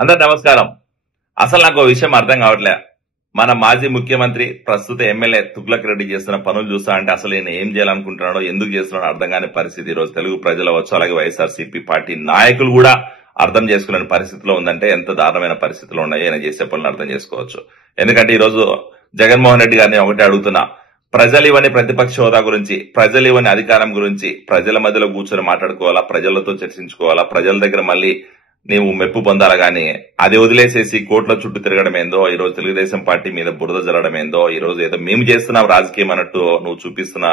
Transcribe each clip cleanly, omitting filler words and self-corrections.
అందరు నమస్కారం. అసలు నాకు ఓ విషయం అర్థం కావట్లే. మన మాజీ ముఖ్యమంత్రి ప్రస్తుత ఎమ్మెల్యే తుగ్లక్ రెడ్డి చేస్తున్న పనులు చూస్తా అంటే అసలు ఈయన ఏం చేయాలనుకుంటున్నాడో ఎందుకు చేస్తున్నాడో అర్థం కాని పరిస్థితి ఈ రోజు తెలుగు ప్రజలు వచ్చు, అలాగే వైఎస్ఆర్సీపీ పార్టీ నాయకులు కూడా అర్థం చేసుకునే పరిస్థితిలో ఉందంటే ఎంత దారుణమైన పరిస్థితిలో ఉన్నాయో ఆయన చేసే పనులు అర్థం చేసుకోవచ్చు. ఎందుకంటే ఈ రోజు జగన్మోహన్ రెడ్డి గారిని ఒకటే అడుగుతున్నా, ప్రజలు ఇవన్నీ ప్రతిపక్ష హోదా గురించి, ప్రజలు ఇవన్నీ అధికారం గురించి ప్రజల మధ్యలో కూర్చొని మాట్లాడుకోవాలా, ప్రజలతో చర్చించుకోవాలా, ప్రజల దగ్గర మళ్ళీ నీవు మెప్పు పొందాలా గానీ అది వదిలేసేసి కోట్ల చుట్టూ తిరగడం ఏందో, ఈ రోజు తెలుగుదేశం పార్టీ మీద బురద జరగడం ఏందో, ఈ రోజు ఏదో మేము చేస్తున్నాం రాజకీయం అన్నట్టు నువ్వు చూపిస్తున్న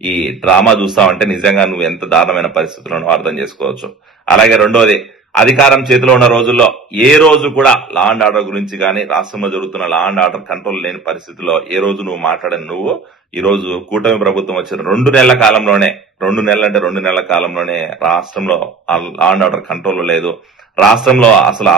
ఈ డ్రామా చూస్తావంటే నిజంగా నువ్వు ఎంత దారుణమైన పరిస్థితులను అర్థం చేసుకోవచ్చు. అలాగే రెండోది, అధికారం చేతిలో ఉన్న రోజుల్లో ఏ రోజు కూడా లా అండ్ ఆర్డర్ గురించి కానీ రాష్ట్రంలో జరుగుతున్న లా అండ్ ఆర్డర్ కంట్రోల్ లేని పరిస్థితుల్లో ఏ రోజు నువ్వు మాట్లాడని నువ్వు ఈ రోజు కూటమి ప్రభుత్వం వచ్చిన 2 నెలల కాలంలోనే 2 నెలల కాలంలోనే రాష్ట్రంలో లా అండ్ ఆర్డర్ కంట్రోల్ లేదు, రాష్ట్రంలో అసలు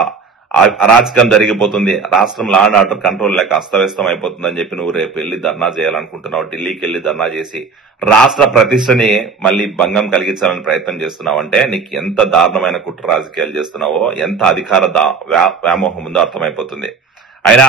అరాచకం జరిగిపోతుంది, రాష్ట్రం లా అండ్ ఆర్డర్ కంట్రోల్ లేక అస్తవ్యస్తం అయిపోతుందని చెప్పి నువ్వు రేపు వెళ్లి ధర్నా చేయాలనుకుంటున్నావు. ఢిల్లీకి వెళ్లి ధర్నా చేసి రాష్ట్ర ప్రతిష్టని మళ్ళీ భంగం కలిగించాలని ప్రయత్నం చేస్తున్నావు అంటే నీకు ఎంత దారుణమైన కుట్ర రాజకీయాలు చేస్తున్నావో, ఎంత అధికార వ్యామోహం ఉందో అర్థమైపోతుంది. అయినా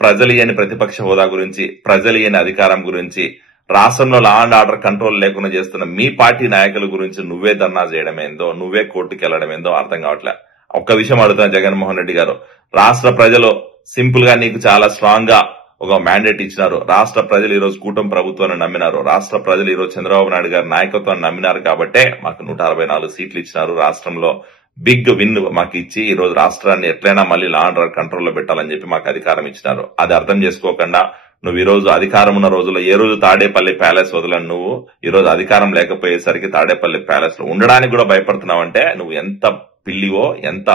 ప్రజలు ఇయని ప్రతిపక్ష హోదా గురించి, ప్రజలు ఇయని అధికారం గురించి, రాష్ట్రంలో లా అండ్ ఆర్డర్ కంట్రోల్ లేకుండా చేస్తున్న మీ పార్టీ నాయకుల గురించి నువ్వే ధర్నా చేయడం ఏందో, నువ్వే కోర్టుకు వెళ్లడం ఏందో అర్థం కావట్లే. ఒక్క విషయం అడుగుతున్నా జగన్మోహన్ రెడ్డి గారు, రాష్ట్ర ప్రజలు సింపుల్ గా నీకు చాలా స్ట్రాంగ్ గా ఒక మ్యాండేట్ ఇచ్చినారు. రాష్ట్ర ప్రజలు ఈ రోజు కూటమి ప్రభుత్వాన్ని నమ్మినారు. రాష్ట్ర ప్రజలు ఈ రోజు చంద్రబాబు నాయుడు గారి నాయకత్వాన్ని నమ్మినారు కాబట్టే మాకు 164 సీట్లు ఇచ్చినారు. రాష్ట్రంలో బిగ్ విన్ మాకు ఇచ్చి ఈ రోజు రాష్ట్రాన్ని ఎట్లయినా మళ్ళీ లా అండ్ ఆర్డర్ కంట్రోల్లో పెట్టాలని చెప్పి మాకు అధికారం ఇచ్చినారు. అది అర్థం చేసుకోకుండా నువ్వు ఈ రోజు అధికారం ఉన్న రోజుల్లో ఏ రోజు తాడేపల్లి ప్యాలెస్ వదలని నువ్వు ఈ రోజు అధికారం లేకపోయేసరికి తాడేపల్లి ప్యాలెస్ లో ఉండడానికి కూడా భయపడుతున్నావంటే నువ్వు ఎంత పిల్లివో, ఎంత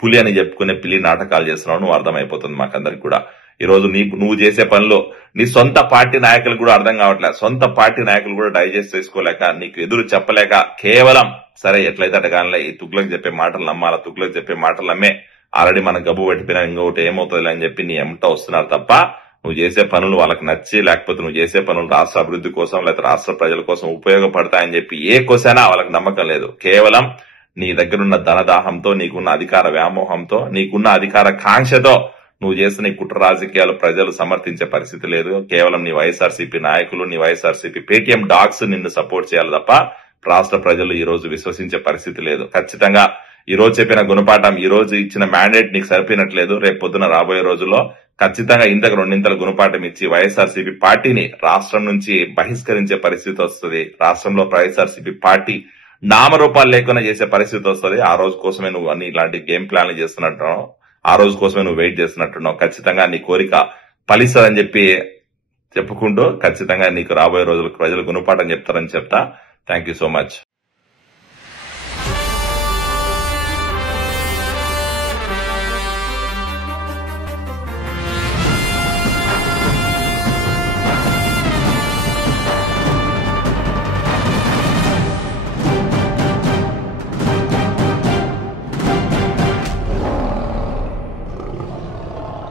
పులి అని చెప్పుకునే పిల్లి నాటకాలు చేస్తున్నావు నువ్వు అర్థమైపోతుంది మాకందరికి కూడా. ఈ రోజు నువ్వు చేసే పనులు నీ సొంత పార్టీ నాయకులు కూడా అర్థం కావట్లేదు. సొంత పార్టీ నాయకులు కూడా డైజెస్ట్ చేసుకోలేక, నీకు ఎదురు చెప్పలేక, కేవలం సరే ఎట్లయితే అటగానిలే ఈ తుగ్లక్ చెప్పే మాటలు నమ్మాలా, తుగ్లక్ చెప్పే మాటలు నమ్మే ఆల్రెడీ మన గబ్బు పట్టిపోయినా ఇంకొకటి ఏమవుతుంది అని చెప్పి నీ ఎంట వస్తున్నారు తప్ప నువ్వు చేసే పనులు వాళ్ళకి నచ్చి, లేకపోతే నువ్వు చేసే పనులు రాష్ట్ర అభివృద్ధి కోసం లేకపోతే రాష్ట్ర ప్రజల కోసం ఉపయోగపడతాయని చెప్పి ఏ కోసైనా వాళ్ళకి నమ్మకం లేదు. కేవలం నీ దగ్గరున్న ధనదాహంతో, నీకున్న అధికార వ్యామోహంతో, నీకున్న అధికార కాంక్షతో నువ్వు చేస్తున్న ఈ కుట్ర రాజకీయాలు ప్రజలు సమర్థించే పరిస్థితి లేదు. కేవలం నీ వైఎస్ఆర్సీపీ నాయకులు, నీ వైఎస్ఆర్సీపీ పేటీఎం డాగ్స్ నిన్ను సపోర్ట్ చేయాలి తప్ప రాష్ట్ర ప్రజలు ఈ రోజు విశ్వసించే పరిస్థితి లేదు. ఖచ్చితంగా ఈ రోజు చెప్పిన గుణపాఠం, ఈ రోజు ఇచ్చిన మ్యాండేట్ నీకు సరిపోయినట్లేదు. రేపు పొద్దున రాబోయే రోజుల్లో ఖచ్చితంగా ఇంతకు 2 గుణపాఠం ఇచ్చి వైఎస్ఆర్సీపీ పార్టీని రాష్ట్రం నుంచి బహిష్కరించే పరిస్థితి వస్తుంది. రాష్ట్రంలో వైఎస్ఆర్సీపీ పార్టీ నామరూపాలు లేకుండా చేసే పరిస్థితి వస్తుంది. ఆ రోజు కోసమే నువ్వు అన్ని ఇలాంటి గేమ్ ప్లాన్లు చేస్తున్నట్టున్నావు, ఆ రోజు కోసమే నువ్వు వెయిట్ చేస్తున్నట్టున్నావు. ఖచ్చితంగా నీ కోరిక ఫలిస్తుందని చెప్పి చెప్పుకుంటూ ఖచ్చితంగా నీకు రాబోయే రోజులకు ప్రజలు గుణపాఠం చెప్తారని చెప్తా. Thank you so much.